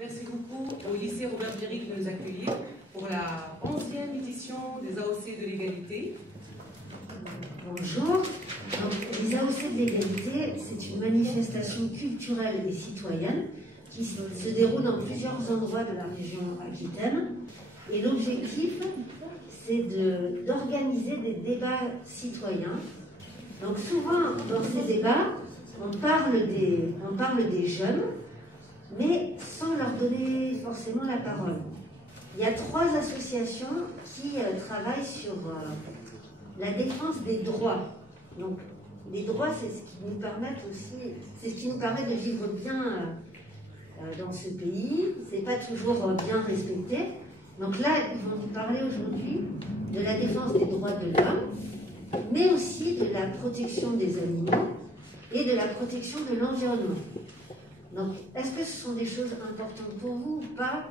Merci beaucoup au lycée Robert Bierry de nous accueillir pour la 11e édition des AOC de l'égalité. Bonjour. Donc, les AOC de l'égalité, c'est une manifestation culturelle et citoyenne qui se déroule dans plusieurs endroits de la région Aquitaine. Et l'objectif, c'est d'organiser des débats citoyens. Donc souvent, dans ces débats, on parle des jeunes, mais sans leur donner forcément la parole. Il y a 3 associations qui travaillent sur la défense des droits. Donc, les droits, c'est ce qui nous permet aussi, c'est ce qui nous permet de vivre bien dans ce pays. C'est pas toujours bien respecté. Donc là, ils vont nous parler aujourd'hui de la défense des droits de l'homme, mais aussi de la protection des animaux et de la protection de l'environnement. Donc, est-ce que ce sont des choses importantes pour vous ou pas?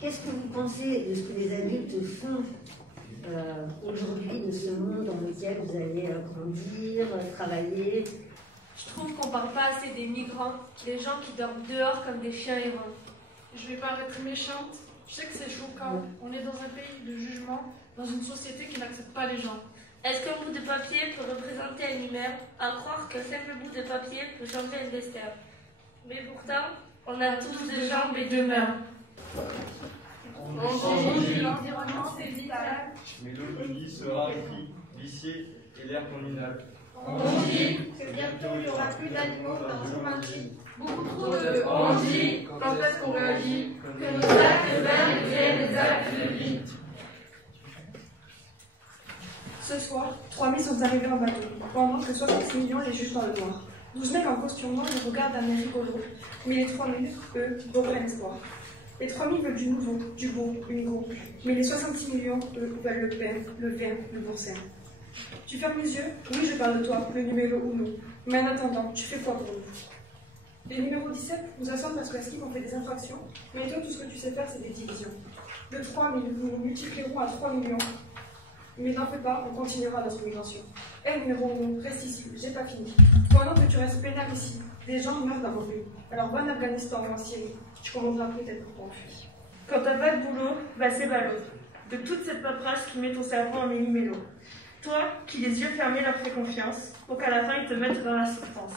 Qu'est-ce que vous pensez de ce que les adultes font aujourd'hui, de ce monde dans lequel vous allez grandir, travailler? Je trouve qu'on ne parle pas assez des migrants, des gens qui dorment dehors comme des chiens errants. Je vais paraître méchante, je sais que c'est choquant. On est dans un pays de jugement, dans une société qui n'accepte pas les gens. Est-ce qu'un bout de papier peut représenter un humain, à croire qu'un simple bout de papier peut changer un destin? Mais pourtant, on a tous 2 jambes et 2 mains. On dit l'environnement, c'est vital. Mais l'eau qui se raréfie, viciée et l'air conminable. On dit que bientôt il n'y aura plus d'animaux dans Jumanji. Beaucoup trop de on dit, quand est-ce qu'on réagit? Que nos actes verts deviennent des actes de vie. Ce soir, 3000 sont arrivés en bateau, pendant que 66 millions les jugent dans le noir. 12 mecs en costume noir les regardent d'un air rigolo, mais les 3000, eux, n'ont plein espoir. Les 3000 veulent du nouveau, du beau, une go, mais les 66 millions, eux, veulent le pain, le vin, le boursin. Tu fermes les yeux? Oui, je parle de toi, le numéro uno. Mais en attendant, tu fais quoi pour nous? Les numéros 17 nous assemblent parce qu'à Skip on fait des infractions, mais toi, tout ce que tu sais faire, c'est des divisions. De 3000, nous multiplierons à 3 millions. Mais n'en fais pas, on continuera notre migration. Numéro 1, reste ici, j'ai pas fini. Pendant que tu restes pénal ici, des gens meurent dans vos rues. Alors va en Afghanistan ou en Syrie, tu comprendras peut-être pourquoi on fuit. Quand t'as pas de boulot, bah c'est ballot. De toute cette paperasse qui met ton cerveau en méli-mélo. Toi, qui les yeux fermés leur fais confiance, pour qu'à la fin ils te mettent dans la souffrance.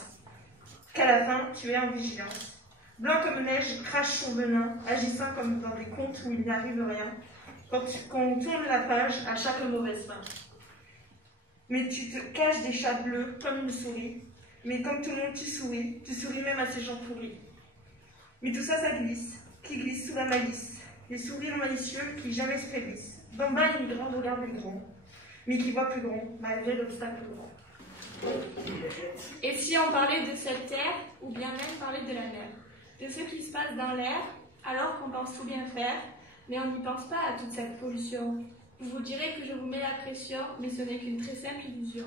Qu'à la fin, tu es en vigilance. Blanc comme neige, crache son venin, agissant comme dans des contes où il n'y arrive rien. Quand on tourne la page à chaque mauvaise fin. Mais tu te caches des chats bleus comme une souris. Mais comme tout le monde, tu souris même à ces gens pourris. Mais tout ça, ça glisse, qui glisse sous la malice. Les sourires malicieux qui jamais se faiblissent. D'en bas, une grande regarde le grand, mais qui voit plus grand, malgré l'obstacle grand. Et si on parlait de cette terre, ou bien même parlait de la mer, de ce qui se passe dans l'air, alors qu'on pense tout bien faire, mais on n'y pense pas à toute cette pollution. Vous vous direz que je vous mets la pression, mais ce n'est qu'une très simple illusion.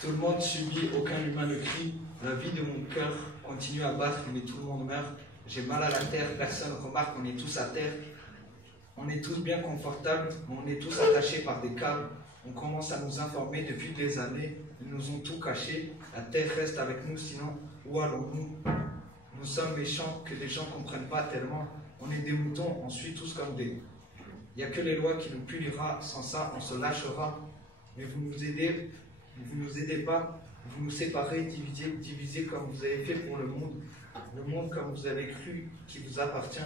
Tout le monde subit, aucun humain ne crie. La vie de mon cœur continue à battre, mais tout le monde meurt. J'ai mal à la terre, personne remarque, on est tous à terre. On est tous bien confortables, mais on est tous attachés par des câbles. On commence à nous informer depuis des années. Ils nous ont tout caché. La terre reste avec nous, sinon où allons-nous? Nous sommes méchants que les gens ne comprennent pas tellement. On est des moutons, on suit tous comme des... Il n'y a que les lois qui nous punira, sans ça on se lâchera. Mais vous nous aidez pas, vous nous séparez, divisez comme vous avez fait pour le monde comme vous avez cru qui vous appartient,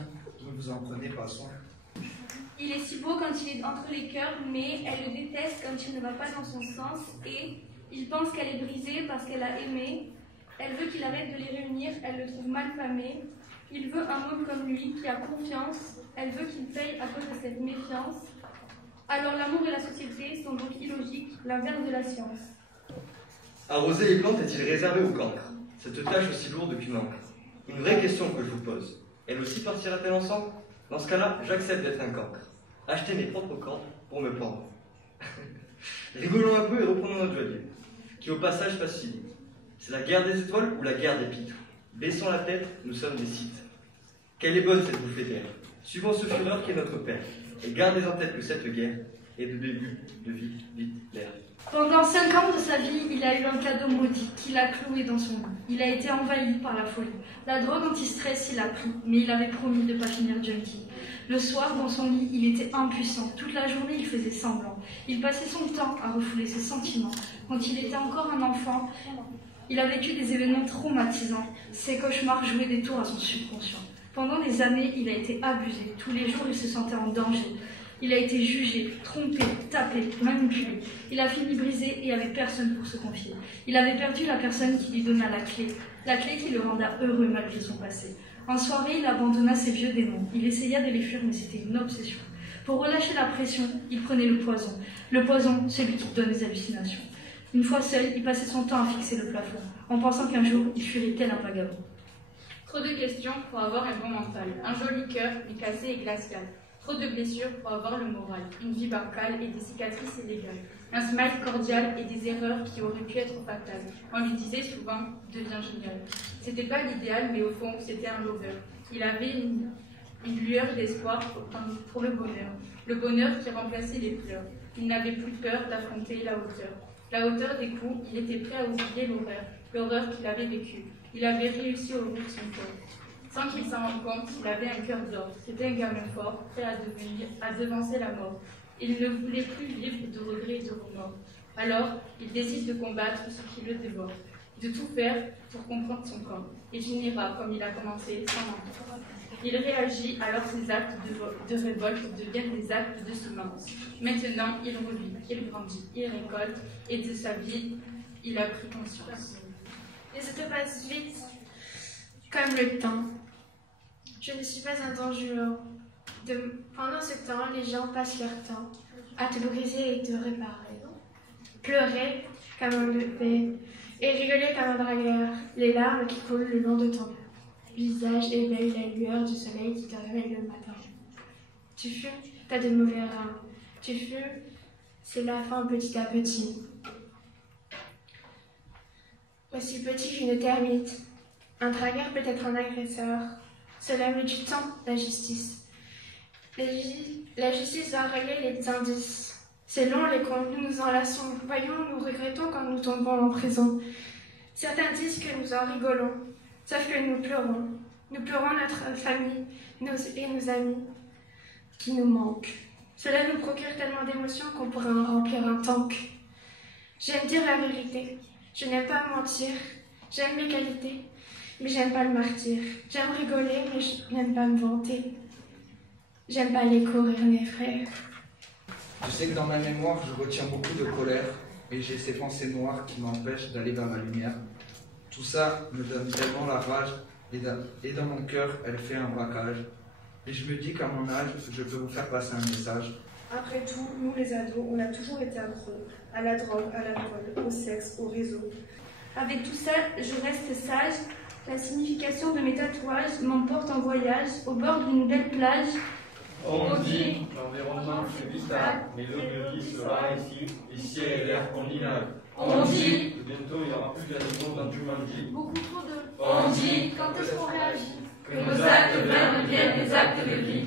ne vous en prenez pas soin. Il est si beau quand il est entre les cœurs, mais elle le déteste quand il ne va pas dans son sens, et il pense qu'elle est brisée parce qu'elle a aimé. Elle veut qu'il arrête de les réunir, elle le trouve mal famé. Il veut un homme comme lui, qui a confiance. Elle veut qu'il paye à cause de cette méfiance. Alors l'amour et la société sont donc illogiques, l'inverse de la science. Arroser les plantes est-il réservé au cancre? Cette tâche aussi lourde qu'une encre. Une vraie question que je vous pose. Elle aussi partira-t-elle ensemble? Dans ce cas-là, j'accepte d'être un cancre. Acheter mes propres cordes pour me pendre. Rigolons un peu et reprenons notre journée, qui au passage facilite. C'est la guerre des étoiles ou la guerre des pitres? Baissons la tête, nous sommes des Scythes. Quelle est bonne cette bouffée d'air? Suivons ce Führer qui est notre père, et gardez en tête que cette guerre est de début de vie, vite l'air. Pendant 5 ans de sa vie, il a eu un cadeau maudit qui l'a cloué dans son lit. Il a été envahi par la folie. La drogue anti-stress, il a pris, mais il avait promis de ne pas finir junkie. Le soir, dans son lit, il était impuissant. Toute la journée, il faisait semblant. Il passait son temps à refouler ses sentiments. Quand il était encore un enfant, il a vécu des événements traumatisants. Ses cauchemars jouaient des tours à son subconscient. Pendant des années, il a été abusé. Tous les jours, il se sentait en danger. Il a été jugé, trompé, tapé, manipulé. Il a fini brisé et avait personne pour se confier. Il avait perdu la personne qui lui donna la clé qui le rendait heureux malgré son passé. En soirée, il abandonna ses vieux démons. Il essaya de les fuir, mais c'était une obsession. Pour relâcher la pression, il prenait le poison. Le poison, celui qui donne les hallucinations. Une fois seul, il passait son temps à fixer le plafond, en pensant qu'un jour, il fuirait tel un vagabond. Trop de questions pour avoir un bon mental. Un joli cœur, mais cassé et glacial. Trop de blessures pour avoir le moral. Une vie bancale et des cicatrices illégales. Un smile cordial et des erreurs qui auraient pu être fatales. On lui disait souvent « deviens génial ». C'était pas l'idéal, mais au fond, c'était un lover. Il avait une lueur d'espoir pour le bonheur. Le bonheur qui remplaçait les pleurs. Il n'avait plus peur d'affronter la hauteur. La hauteur des coups, il était prêt à oublier l'horreur. L'horreur qu'il avait vécue. Il avait réussi à ouvrir son corps. Sans qu'il s'en rende compte, il avait un cœur d'or. C'était un gamin fort, prêt à devancer la mort. Il ne voulait plus vivre de regrets et de remords. Alors, il décide de combattre ce qui le dévore, de tout faire pour comprendre son corps. Il finira, comme il a commencé, sans mentir. Il réagit, alors ses actes de révolte deviennent des actes de semence. Maintenant, il revit, il grandit, il récolte, et de sa vie, il a pris conscience. Et ça te passe vite, comme le temps. Je ne suis pas un temps joueur. Pendant ce temps, les gens passent leur temps à te briser et te réparer. Pleurer comme un bébé et rigoler comme un dragueur. Les larmes qui coulent le long de ton visage éveillent la lueur du soleil qui te réveille le matin. Tu fumes, t'as de mauvais reins. Tu fumes, c'est la fin petit à petit. Aussi petit qu'une termite. Un dragueur peut être un agresseur. Cela met du temps, la justice. La justice va régler les indices. C'est long les comptes, nous nous enlaçons. Voyons, nous regrettons quand nous tombons en prison. Certains disent que nous en rigolons, sauf que nous pleurons. Nous pleurons notre famille et nos amis qui nous manquent. Cela nous procure tellement d'émotions qu'on pourrait en remplir un tank. J'aime dire la vérité. Je n'aime pas mentir. J'aime mes qualités, mais j'aime pas le martyr. J'aime rigoler, mais je n'aime pas me vanter. J'aime pas les courir, mes frères. Je sais que dans ma mémoire, je retiens beaucoup de colère, et j'ai ces pensées noires qui m'empêchent d'aller vers la lumière. Tout ça me donne tellement la rage, et dans mon cœur, elle fait un braquage. Et je me dis qu'à mon âge, je peux vous faire passer un message. Après tout, nous les ados, on a toujours été accros à la drogue, à l'alcool, au sexe, au réseau. Avec tout ça, je reste sage. La signification de mes tatouages m'emporte en voyage au bord d'une belle plage. On dit l'environnement c'est vital, mais l'eau de vie sera ici est l'air qu'on inhale. On dit que bientôt il n'y aura plus d'animaux dans Jumanji. beaucoup trop de. On dit quand est-ce qu'on réagit, Que nos actes deviennent des actes de vie.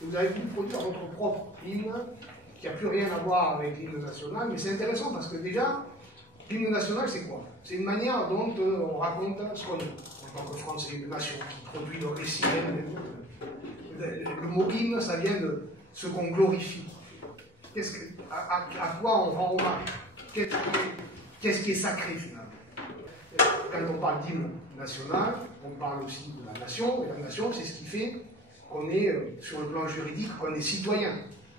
Vous avez pu produire votre propre hymne qui n'a plus rien à voir avec l'hymne national, mais c'est intéressant parce que déjà, l'hymne national c'est quoi? C'est une manière dont on raconte ce qu'on est en tant que Français, une nation qui produit le récit. Le mot hymne, ça vient de ce qu'on glorifie. À quoi on rend hommage? Qu'est-ce qui est sacré finalement? Quand on parle d'hymne national, on parle aussi de la nation, et la nation, c'est ce qui fait qu'on est, sur le plan juridique, qu'on est citoyen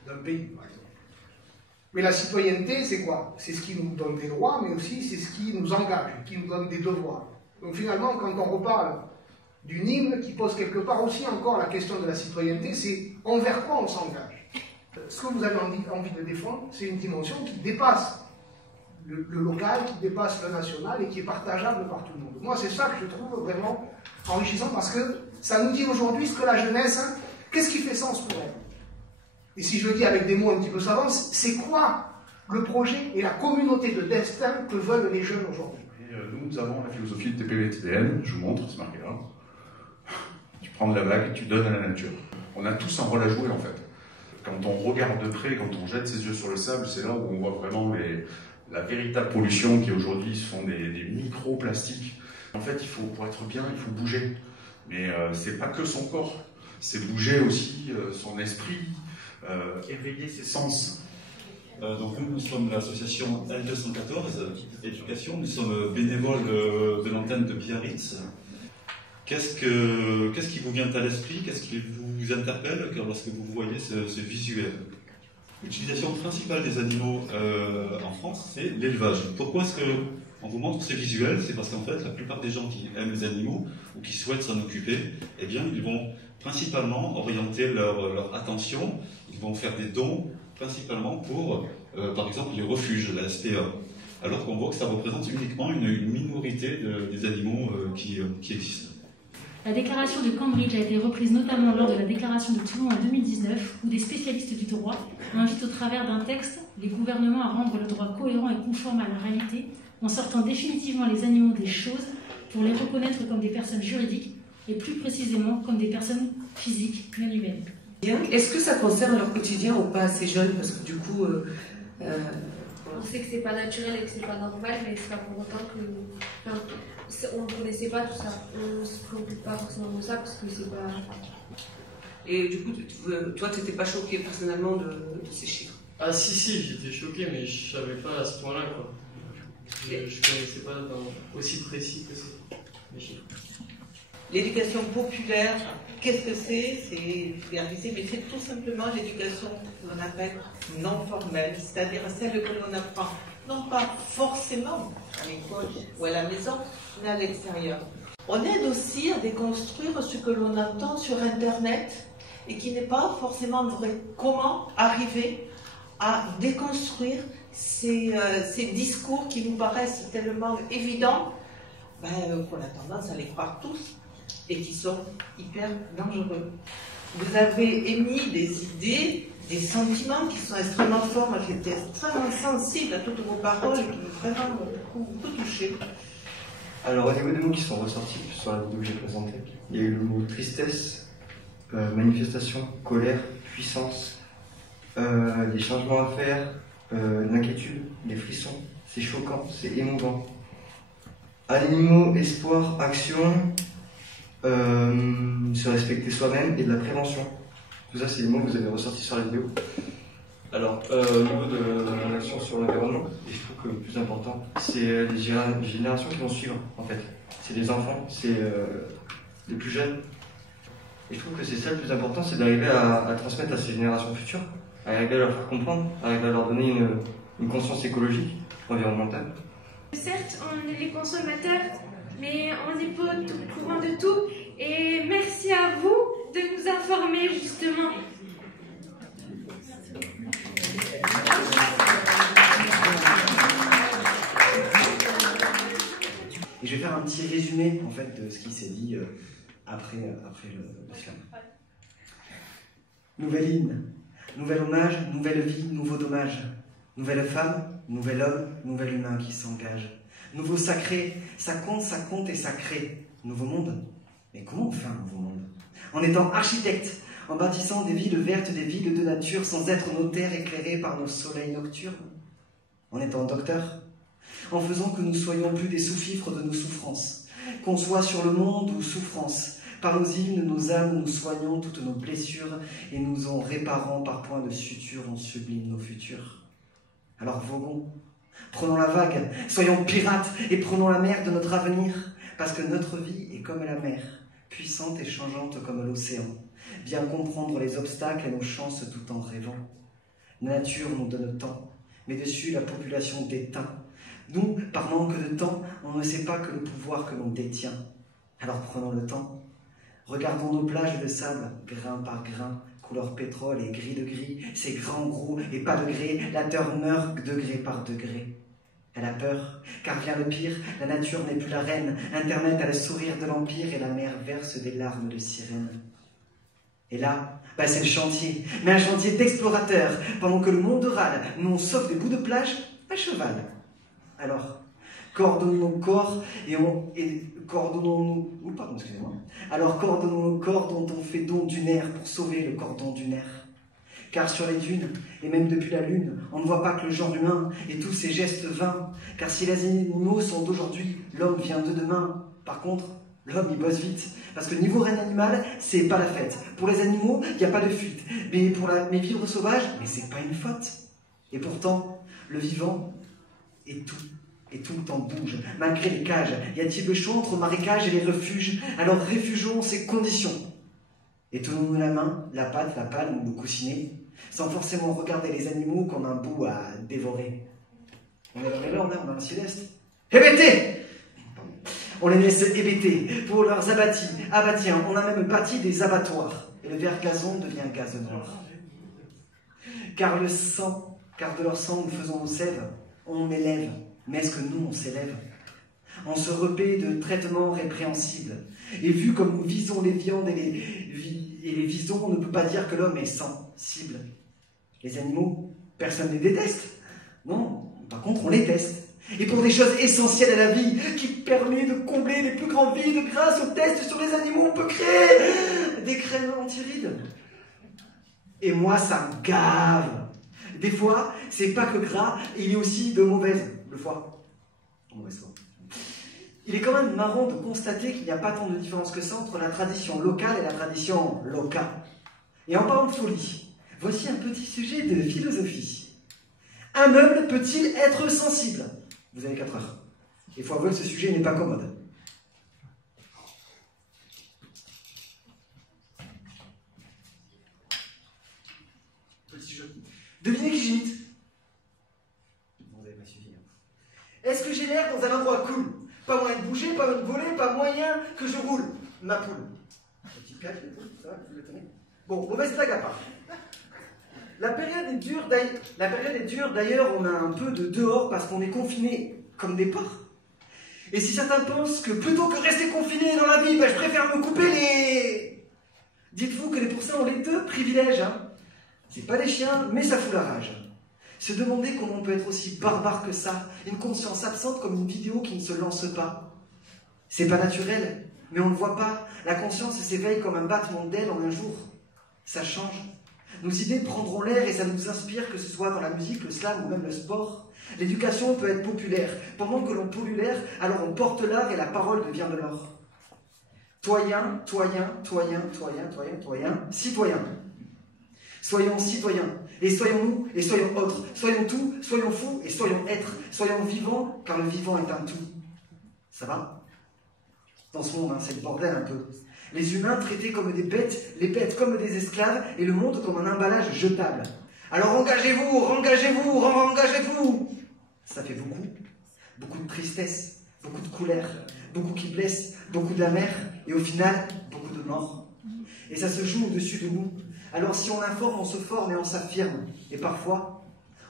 d'un pays, par exemple. Mais la citoyenneté, c'est quoi? C'est ce qui nous donne des droits, mais aussi c'est ce qui nous engage, qui nous donne des devoirs. Donc finalement, quand on reparle d'une hymne qui pose quelque part aussi encore la question de la citoyenneté, c'est envers quoi on s'engage. Ce que vous avez envie de défendre, c'est une dimension qui dépasse le local, qui dépasse le national et qui est partageable par tout le monde. Moi, c'est ça que je trouve vraiment enrichissant parce que ça nous dit aujourd'hui ce que la jeunesse, qu'est-ce qui fait sens pour elle? Et si je le dis avec des mots un petit peu savants, c'est quoi le projet et la communauté de destin que veulent les jeunes aujourd'hui? Nous avons la philosophie de TPVTDN, je vous montre, c'est marqué là. Tu prends de la vague et tu donnes à la nature. On a tous un rôle à jouer en fait. Quand on regarde de près, quand on jette ses yeux sur le sable, c'est là où on voit vraiment La véritable pollution qui aujourd'hui sont des microplastiques. En fait, pour être bien, il faut bouger. Mais c'est pas que son corps, c'est bouger aussi son esprit, éveiller ses sens. Donc nous sommes l'association L214 Éducation, nous sommes bénévoles de l'antenne de Biarritz. Qu'est-ce qui vous vient à l'esprit, qu'est-ce qui vous interpelle lorsque vous voyez ce visuel? L'utilisation principale des animaux en France, c'est l'élevage. Pourquoi est-ce qu'on vous montre ce visuel? C'est parce qu'en fait, la plupart des gens qui aiment les animaux ou qui souhaitent s'en occuper, eh bien, ils vont principalement orienter leur attention, ils vont faire des dons principalement pour, par exemple, les refuges, la SPA. Alors qu'on voit que ça représente uniquement une minorité des animaux qui existent. La déclaration de Cambridge a été reprise notamment lors de la déclaration de Toulon en 2019, où des spécialistes du droit invitent au travers d'un texte les gouvernements à rendre le droit cohérent et conforme à la réalité, en sortant définitivement les animaux des choses pour les reconnaître comme des personnes juridiques et plus précisément comme des personnes physiques, non humaines. Est-ce que ça concerne leur quotidien ou pas ces jeunes? Parce que du coup... On sait que c'est pas naturel et que c'est pas normal, mais c'est pas pour autant que... Enfin, on ne connaissait pas tout ça. On ne se préoccupe pas forcément de ça parce que c'est pas... Et du coup, toi, tu n'étais pas choqué personnellement de ces chiffres? Ah si, j'étais choqué, mais je savais pas à ce point-là, quoi. Je connaissais pas aussi précis que c'est, les chiffres. L'éducation populaire, qu'est-ce que c'est? C'est vulgarisé, mais c'est tout simplement l'éducation qu'on appelle non formelle, c'est-à-dire celle que l'on apprend, non pas forcément à l'école ou à la maison, mais à l'extérieur. On aide aussi à déconstruire ce que l'on entend sur Internet et qui n'est pas forcément vrai. Comment arriver à déconstruire ces discours qui nous paraissent tellement évidents qu'on a tendance à les croire tous et qui sont hyper dangereux. Vous avez émis des idées, des sentiments qui sont extrêmement forts. Moi, j'étais extrêmement sensible à toutes vos paroles qui m'ont vraiment beaucoup touché. Alors, au niveau des mots qui sont ressortis sur la vidéo que j'ai présentée, il y a eu le mot tristesse, manifestation, colère, puissance, des changements à faire, l'inquiétude, des frissons. C'est choquant, c'est émouvant. Animaux, espoir, action, se respecter soi-même et de la prévention. Tout ça, c'est les mots que vous avez ressortis sur la vidéo. Alors, au niveau de l'action sur l'environnement, je trouve que le plus important, c'est les générations qui vont suivre, en fait. C'est les enfants, c'est les plus jeunes. Et je trouve que c'est ça le plus important, c'est d'arriver à transmettre à ces générations futures, à arriver à leur faire comprendre, à arriver à leur donner une conscience écologique, environnementale. Certes, on est les consommateurs, mais on n'est pas au courant de tout. Et merci à vous de nous informer, justement. Et je vais faire un petit résumé, en fait, de ce qui s'est dit après le slam. Nouvelle hymne, nouvel hommage, nouvelle vie, nouveau dommage. Nouvelle femme, nouvel homme, nouvel humain qui s'engage. Nouveau sacré, ça compte et ça crée. Nouveau monde. Mais comment on fait un nouveau monde? En étant architecte, en bâtissant des villes vertes, des villes de nature, sans être notaire éclairés par nos soleils nocturnes. En étant docteur, en faisant que nous soyons plus des sous-fifres de nos souffrances, qu'on soit sur le monde ou souffrance. Par nos hymnes, nos âmes, nous soignons toutes nos blessures et nous en réparant par points de suture, on sublime nos futurs. Alors voguons, prenons la vague, soyons pirates et prenons la mer de notre avenir, parce que notre vie est comme la mer, puissante et changeante comme l'océan. Bien comprendre les obstacles et nos chances tout en rêvant. La nature nous donne tant, mais dessus la population déteint. Nous, par manque de temps, on ne sait pas que le pouvoir que l'on détient. Alors prenons le temps. Regardons nos plages de sable, grain par grain, couleur pétrole et gris de gris. C'est grand gros et pas de gré, la terre meurt degré par degré. Elle a peur, car vient le pire, la nature n'est plus la reine. Internet a le sourire de l'empire et la mer verse des larmes de sirène. Et là, c'est le chantier, mais un chantier d'explorateurs. Pendant que le monde râle, nous on sauve des bouts de plage à cheval. Alors, coordonnons nos corps coordonnons-nous... Pardon, excusez-moi. Alors coordonnons nos corps dont on fait don du nerf pour sauver le cordon du nerf. Car sur les dunes, et même depuis la lune, on ne voit pas que le genre humain et tous ses gestes vains. Car si les animaux sont d'aujourd'hui, l'homme vient de demain. Par contre, l'homme, il bosse vite. Parce que niveau règne animal, c'est pas la fête. Pour les animaux, il n'y a pas de fuite. Mais vivre sauvage, mais c'est pas une faute. Et pourtant, le vivant est tout le temps bouge, malgré les cages. Y a-t-il le choix entre marécages et les refuges? Alors réfugions ces conditions. Et tenons-nous la main, la patte, la palme ou le coussinet, sans forcément regarder les animaux comme un bout à dévorer. On est là, on a un céleste. Hébété! On les laisse hébétés pour leurs abattis. Tiens, on a même bâti des abattoirs. Et le vert gazon devient gaz noir. Car de leur sang, nous faisons nos sèves, on élève. Mais est-ce que nous, on s'élève? On se repaît de traitements répréhensibles. Et vu comme nous visons les viandes et les visons, on ne peut pas dire que l'homme est sensible. Les animaux, personne ne les déteste. Non, par contre, on les teste. Et pour des choses essentielles à la vie, qui permet de combler les plus grands vides, grâce aux tests sur les animaux, on peut créer des crèmes anti-rides. Et moi, ça me gave. Des fois, c'est pas que gras, il y a aussi de mauvaises. Le foie. Mauvaise foi. Il est quand même marrant de constater qu'il n'y a pas tant de différence que ça entre la tradition locale et la tradition locale. Et en parlant de folie, voici un petit sujet de philosophie. Un meuble peut-il être sensible? Vous avez 4 heures. Il faut avouer que ce sujet n'est pas commode. Petit jeu. Devinez qui j'imite? Vous n'avez pas suivi. Est-ce que j'ai l'air dans un endroit cool? Pas moyen de bouger, pas moyen de voler, pas moyen que je roule. Ma poule. Petite cage, ça va, vous le tenez? Bon, mauvaise blague à part. La période est dure d'ailleurs, on a un peu de dehors parce qu'on est confinés comme des porcs. Et si certains pensent que plutôt que rester confinés dans la vie, je préfère me couper les... Dites-vous que les pourcents ont les deux privilèges. Hein. C'est pas des chiens, mais ça fout la rage. Se demander comment on peut être aussi barbare que ça, une conscience absente comme une vidéo qui ne se lance pas. C'est pas naturel, mais on ne le voit pas. La conscience s'éveille comme un battement d'aile en un jour. Ça change. Nos idées prendront l'air et ça nous inspire, que ce soit dans la musique, le slam ou même le sport. L'éducation peut être populaire. Pendant que l'on pollue l'air, alors on porte l'art et la parole devient de l'or. Citoyens. Soyons citoyens. Et soyons-nous et soyons autres. Soyons tout, soyons fous et soyons êtres. Soyons vivants, car le vivant est un tout. Ça va? Dans ce monde, c'est le bordel un peu. Les humains traités comme des bêtes, les bêtes comme des esclaves, et le monde comme un emballage jetable. Alors engagez-vous. Ça fait beaucoup de tristesse, beaucoup de colère, beaucoup qui blessent, beaucoup d'amer, et au final, beaucoup de mort. Et ça se joue au-dessus de nous. Alors si on informe, on se forme et on s'affirme. Et parfois,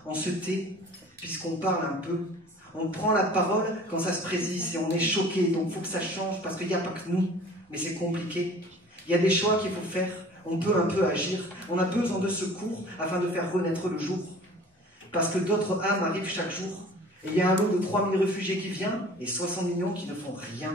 on se tait, puisqu'on parle un peu. On prend la parole quand ça se présise et on est choqué. Donc il faut que ça change, parce qu'il n'y a pas que nous. Mais c'est compliqué. Il y a des choix qu'il faut faire. On peut un peu agir. On a besoin de secours afin de faire renaître le jour. Parce que d'autres âmes arrivent chaque jour. Et il y a un lot de 3000 réfugiés qui vient et 60 millions qui ne font rien.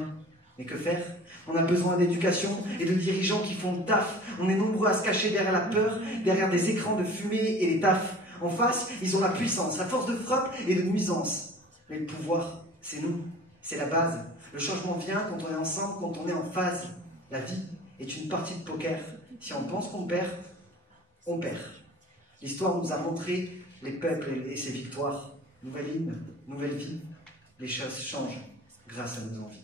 Mais que faire? On a besoin d'éducation et de dirigeants qui font le taf. On est nombreux à se cacher derrière la peur, derrière des écrans de fumée et les tafs. En face, ils ont la puissance, la force de frappe et de nuisance. Mais le pouvoir, c'est nous. C'est la base. Le changement vient quand on est ensemble, quand on est en phase. La vie est une partie de poker. Si on pense qu'on perd, on perd. L'histoire nous a montré les peuples et ses victoires. Nouvelle hymne, nouvelle vie. Les choses changent grâce à nos envies.